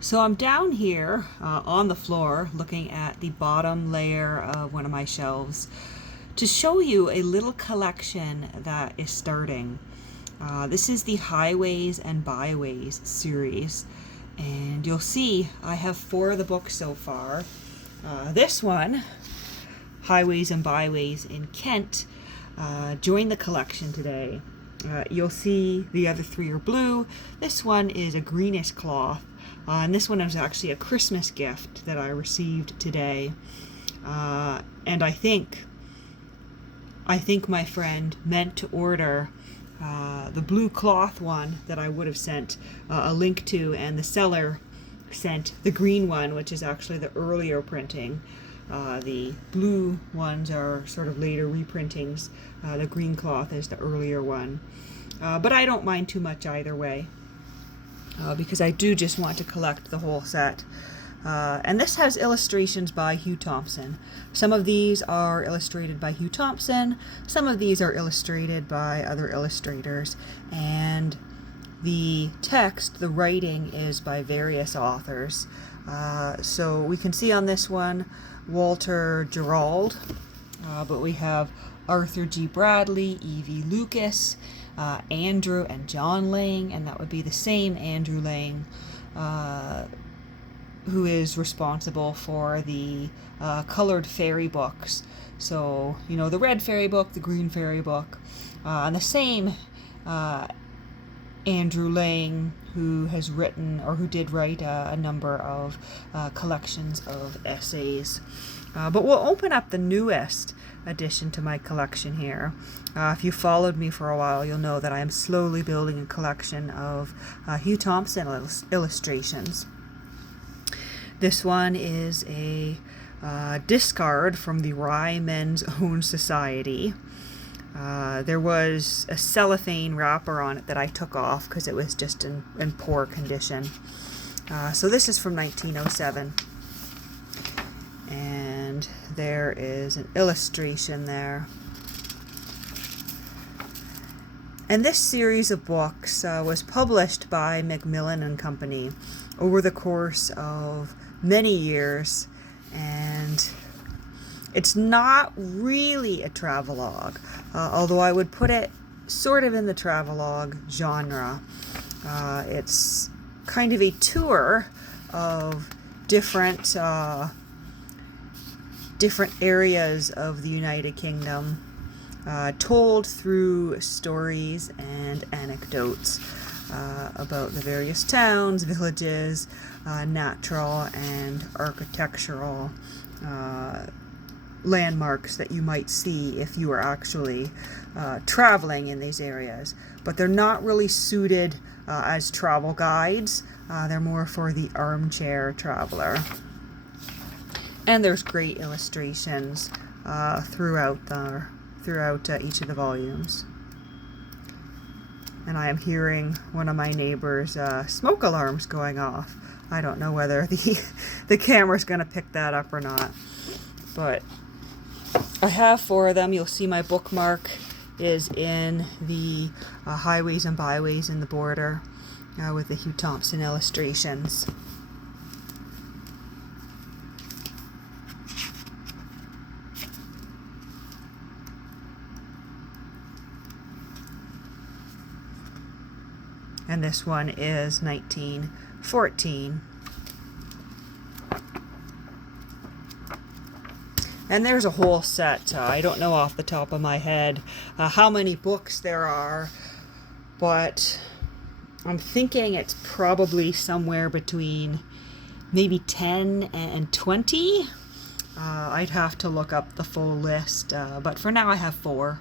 So I'm down here on the floor looking at the bottom layer of one of my shelves to show you a little collection that is starting. This is the Highways and Byways series, and you'll see I have 4 of the books so far. This one, Highways and Byways in Kent, joined the collection today. You'll see the other 3 are blue. This one is a greenish cloth. And this one was actually a Christmas gift that I received today. And I think my friend meant to order the blue cloth one that I would have sent a link to, and the seller sent the green one, which is actually the earlier printing. The blue ones are sort of later reprintings. The green cloth is the earlier one. But I don't mind too much either way. Because I do just want to collect the whole set. And this has illustrations by Hugh Thompson. Some of these are illustrated by Hugh Thompson, some of these are illustrated by other illustrators, and the text, the writing, is by various authors. So we can see on this one Walter Gerald, but we have Arthur G. Bradley, E.V. Lucas, Andrew and John Lang, and that would be the same Andrew Lang who is responsible for the colored fairy books. So, you know, the red fairy book, the green fairy book, and the same Andrew Lang who has written, or who did write, a number of collections of essays. But we'll open up the newest addition to my collection here. If you followed me for a while, you'll know that I am slowly building a collection of Hugh Thompson illustrations. This one is a discard from the Rye Men's Own Society. There was a cellophane wrapper on it that I took off because it was just in poor condition. So this is from 1907. And there is an illustration there. And this series of books was published by Macmillan and Company over the course of many years, and it's not really a travelogue, although I would put it sort of in the travelogue genre. It's kind of a tour of different areas of the United Kingdom, told through stories and anecdotes about the various towns, villages, natural and architectural landmarks that you might see if you were actually traveling in these areas. But they're not really suited as travel guides. They're more for the armchair traveler. And there's great illustrations throughout each of the volumes. And I am hearing one of my neighbors' smoke alarms going off. I don't know whether the camera's going to pick that up or not. But I have 4 of them. You'll see my bookmark is in the Highways and Byways in the border with the Hugh Thompson illustrations. And this one is 1914. And there's a whole set. I don't know off the top of my head how many books there are, but I'm thinking it's probably somewhere between maybe 10 and 20. I'd have to look up the full list, but for now I have 4.